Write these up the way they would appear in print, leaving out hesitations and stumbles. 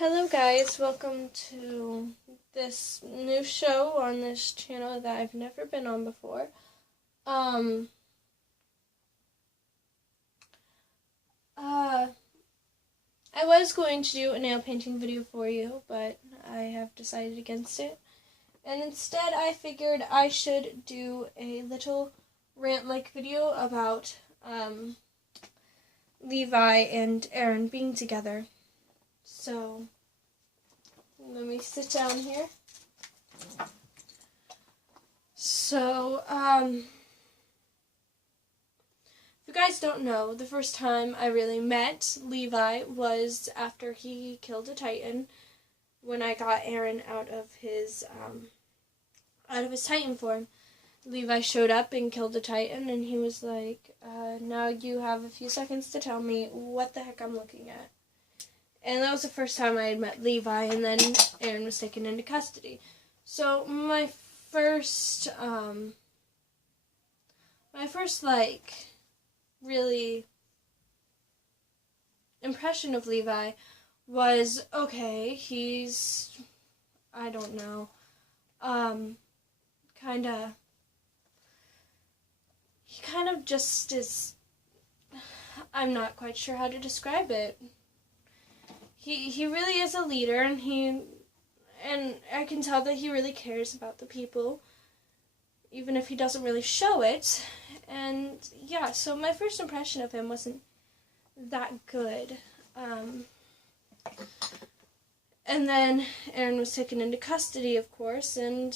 Hello guys, welcome to this new show on this channel that I've never been on before. I was going to do a nail painting video for you, but I have decided against it. And instead I figured I should do a little rant-like video about Levi and Aaron being together. So, let me sit down here. So, if you guys don't know, the first time I really met Levi was after he killed a Titan, when I got Aaron out of his Titan form. Levi showed up and killed the Titan, and he was like, now you have a few seconds to tell me what the heck I'm looking at. And that was the first time I had met Levi, and then Aaron was taken into custody. So my first really impression of Levi was, okay, he's, I don't know, he kind of just is, I'm not quite sure how to describe it. He really is a leader, and I can tell that he really cares about the people, even if he doesn't really show it. And yeah, so my first impression of him wasn't that good. And then Aaron was taken into custody, of course, and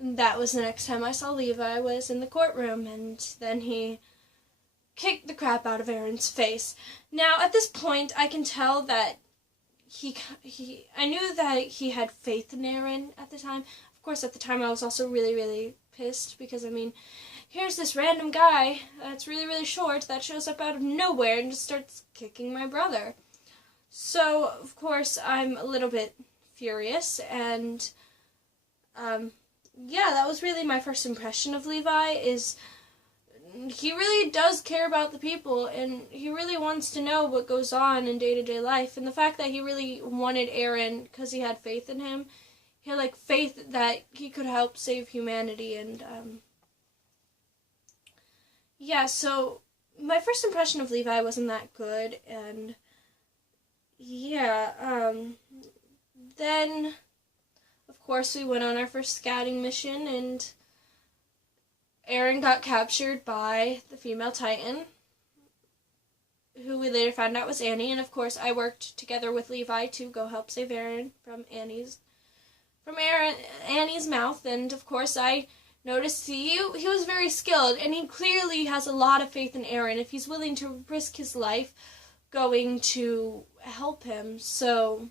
that was the next time I saw Levi was in the courtroom, and then he kicked the crap out of Aaron's face. Now, at this point, I can tell that I knew that he had faith in Aaron at the time. Of course, at the time, I was also really, really pissed because, I mean, here's this random guy that's really, really short that shows up out of nowhere and just starts kicking my brother. So, of course, I'm a little bit furious, and, yeah, that was really my first impression of Levi, is he really does care about the people, and he really wants to know what goes on in day-to-day life. And the fact that he really wanted Aaron because he had faith in him, he had like faith that he could help save humanity. And yeah, so my first impression of Levi wasn't that good. And yeah, then of course we went on our first scouting mission, and Aaron got captured by the female Titan, who we later found out was Annie, and of course I worked together with Levi to go help save Aaron from Annie's mouth, and of course I noticed he was very skilled, and he clearly has a lot of faith in Aaron if he's willing to risk his life going to help him. So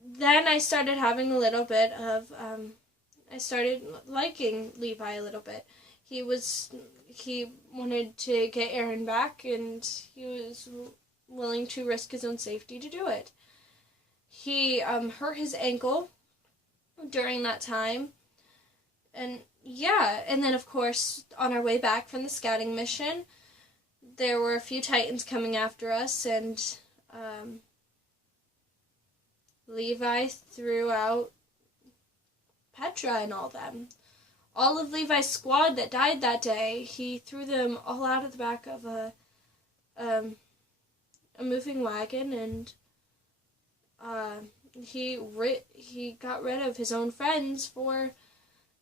then I started having a little bit of I started liking Levi a little bit. He wanted to get Aaron back, and he was willing to risk his own safety to do it. He hurt his ankle during that time, and yeah, and then of course on our way back from the scouting mission, there were a few Titans coming after us, and Levi threw out Petra and all them. All of Levi's squad that died that day, he threw them all out of the back of a moving wagon, and he got rid of his own friends for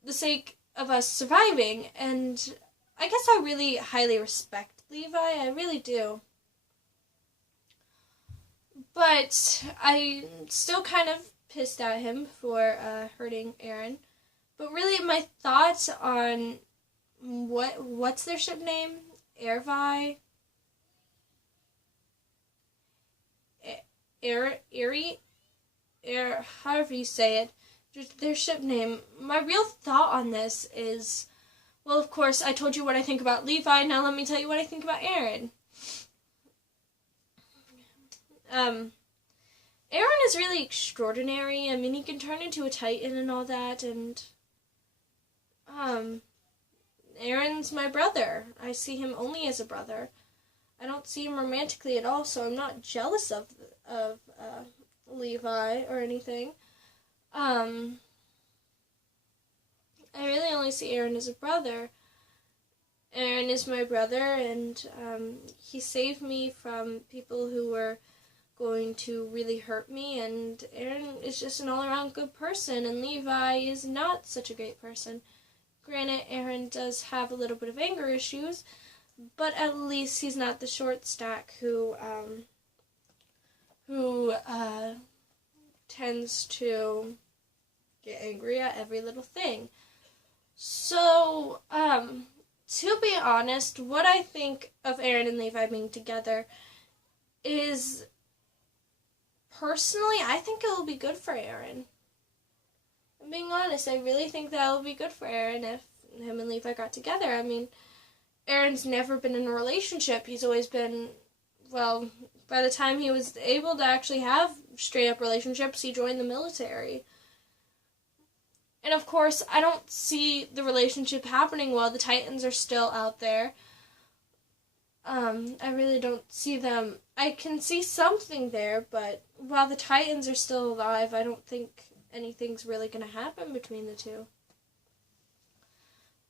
the sake of us surviving. And I guess I really highly respect Levi, I really do. But I'm still kind of pissed at him for hurting Aaron. But really, my thoughts on what's their ship name? EreRi? However you say it, their ship name. My real thought on this is, well, of course, I told you what I think about Levi, now let me tell you what I think about Aaron. Aaron is really extraordinary. I mean, he can turn into a Titan and all that, and Aaron's my brother. I see him only as a brother. I don't see him romantically at all, so I'm not jealous of Levi or anything. I really only see Eren as a brother. Eren is my brother, and he saved me from people who were going to really hurt me, and Eren is just an all-around good person, and Levi is not such a great person. Granted, Eren does have a little bit of anger issues, but at least he's not the short stack who tends to get angry at every little thing. So, to be honest, what I think of Eren and Levi being together is, personally, I think it will be good for Eren. I'm being honest, I really think that will be good for Eren if him and Levi got together. I mean, Eren's never been in a relationship. He's always been, well, by the time he was able to actually have straight-up relationships, he joined the military. And of course, I don't see the relationship happening while the Titans are still out there. I really don't see them. I can see something there, but while the Titans are still alive, I don't think anything's really going to happen between the two.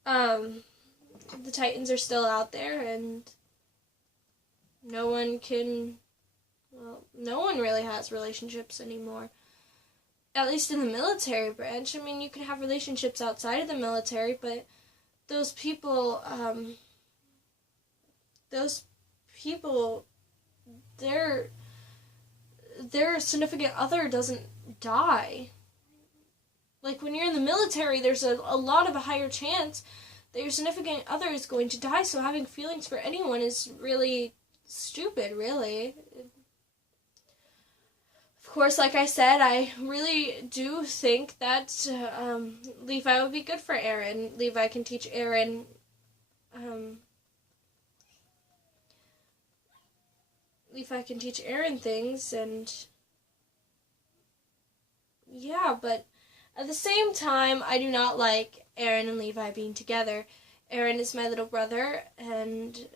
The Titans are still out there, and no one really has relationships anymore. At least in the military branch. I mean, you can have relationships outside of the military, but those people, their significant other doesn't die. Like, when you're in the military, there's a lot of a higher chance that your significant other is going to die, so having feelings for anyone is really stupid, really. Of course, like I said, I really do think that Levi would be good for Eren. Levi can teach Eren things, and yeah, but at the same time, I do not like Eren and Levi being together. Eren is my little brother, and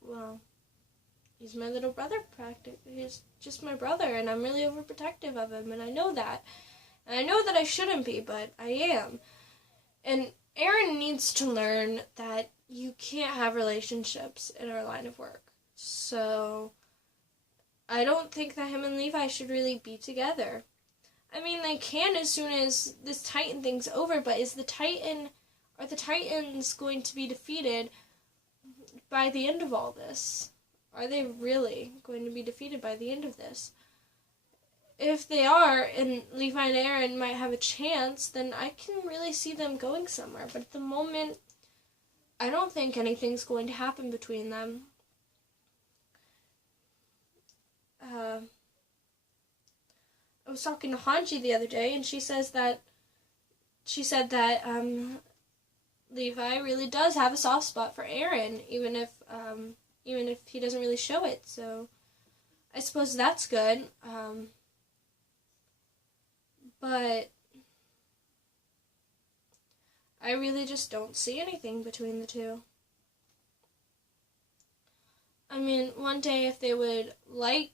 well, he's my little brother, practically. He's just my brother, and I'm really overprotective of him, and I know that. And I know that I shouldn't be, but I am. And Eren needs to learn that you can't have relationships in our line of work. So, I don't think that him and Levi should really be together. I mean, they can as soon as this Titan thing's over, but are the Titans going to be defeated by the end of all this? Are they really going to be defeated by the end of this? If they are, and Levi and Eren might have a chance, then I can really see them going somewhere. But at the moment, I don't think anything's going to happen between them. I was talking to Hanji the other day, and she said that Levi really does have a soft spot for Eren, even if he doesn't really show it. So I suppose that's good. But I really just don't see anything between the two. I mean, one day if they would like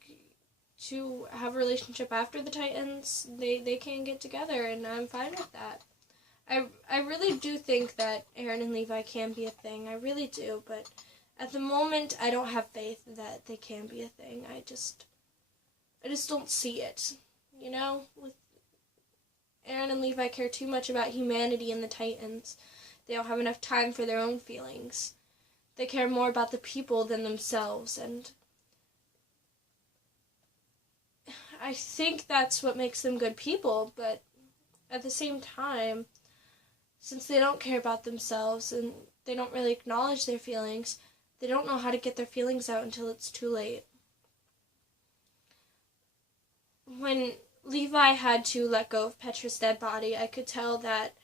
to have a relationship after the Titans, they can get together, and I'm fine with that. I really do think that Eren and Levi can be a thing. I really do, but at the moment, I don't have faith that they can be a thing. I just don't see it. You know? With Eren and Levi care too much about humanity and the Titans. They don't have enough time for their own feelings. They care more about the people than themselves, and I think that's what makes them good people, but at the same time, since they don't care about themselves and they don't really acknowledge their feelings, they don't know how to get their feelings out until it's too late. When Levi had to let go of Petra's dead body, I could tell that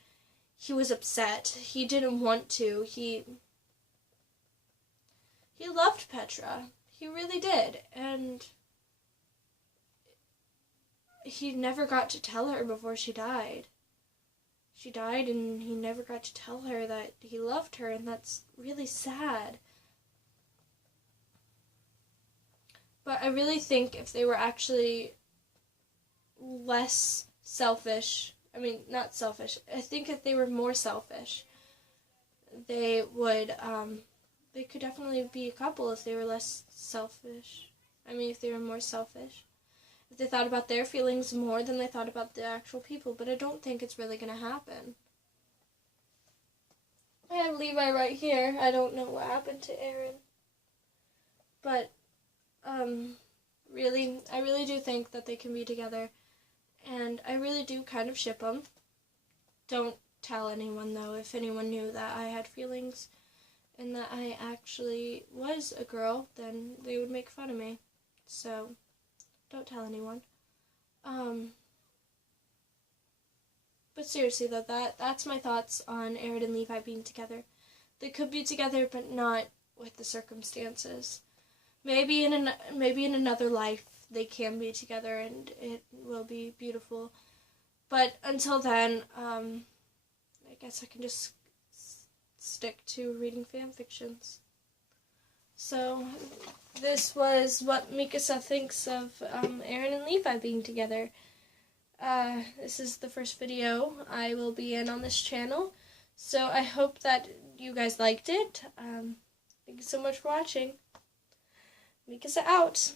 he was upset. He didn't want to. He loved Petra. He really did. And he never got to tell her before she died. she died and he never got to tell her that he loved her, and that's really sad. But I really think if they were actually less selfish, I mean, not selfish, I think if they were more selfish, they would, they could definitely be a couple if they were less selfish. I mean, if they were more selfish. If they thought about their feelings more than they thought about the actual people. But I don't think it's really going to happen. I have Levi right here. I don't know what happened to Eren. But, really, I really do think that they can be together. And I really do kind of ship them. Don't tell anyone, though. If anyone knew that I had feelings and that I actually was a girl, then they would make fun of me. So, don't tell anyone. But seriously though, that's my thoughts on Eren and Levi being together. They could be together, but not with the circumstances. Maybe in another life they can be together and it will be beautiful. But until then, I guess I can just stick to reading fan fictions. So, this was what Mikasa thinks of Eren and Levi being together. This is the first video I will be in on this channel. So, I hope that you guys liked it. Thank you so much for watching. Mikasa out.